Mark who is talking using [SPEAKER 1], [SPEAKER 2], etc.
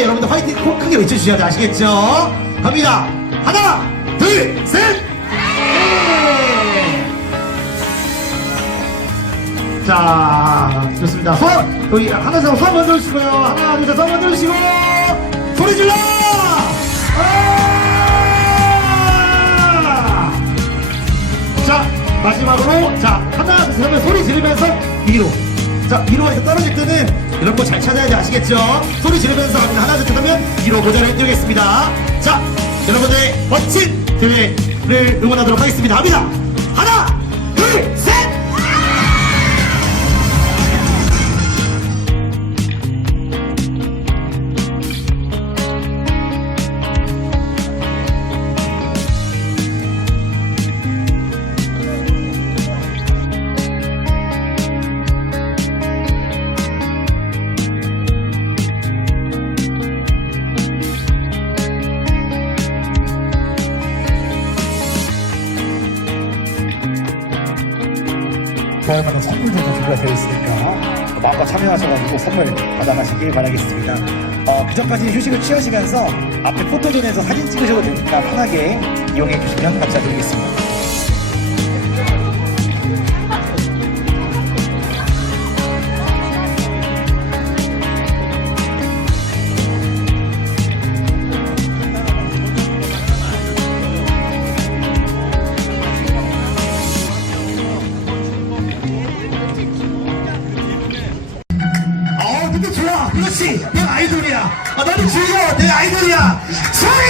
[SPEAKER 1] 때 여러분들 화이팅 꼭 크게 외쳐주셔야 돼. 아시겠죠? 갑니다. 하나 둘셋! 자 좋습니다. 손 우리 하나 서손 먼저 주시고요. 하나 둘 셋 손 먼저 주시고. 소리 질러! 아! 자 마지막으로 자 하나 둘 셋 하면 소리 지르면서 위로 자 위로가 이렇게 떨어질 때는 이런 거 잘 찾아야지 아시겠죠? 소리 지르면서 하나 둘 셋 하면 위로 도전해드리겠습니다. 자 여러분의 멋진 대회를 응원하도록 하겠습니다. 합니다. 하나 둘 셋
[SPEAKER 2] 다양한 선물도 준비가 되어 있으니까 마음껏 참여하셔가지고 선물 받아가시길 바라겠습니다. 어, 그 전까지 휴식을 취하시면서 앞에 포토존에서 사진 찍으셔도 되니까 편하게 이용해 주시면 감사드리겠습니다.
[SPEAKER 1] 그렇지. 내 아이돌이야. 아, 너는 즐겨. 내 아이돌이야. 소리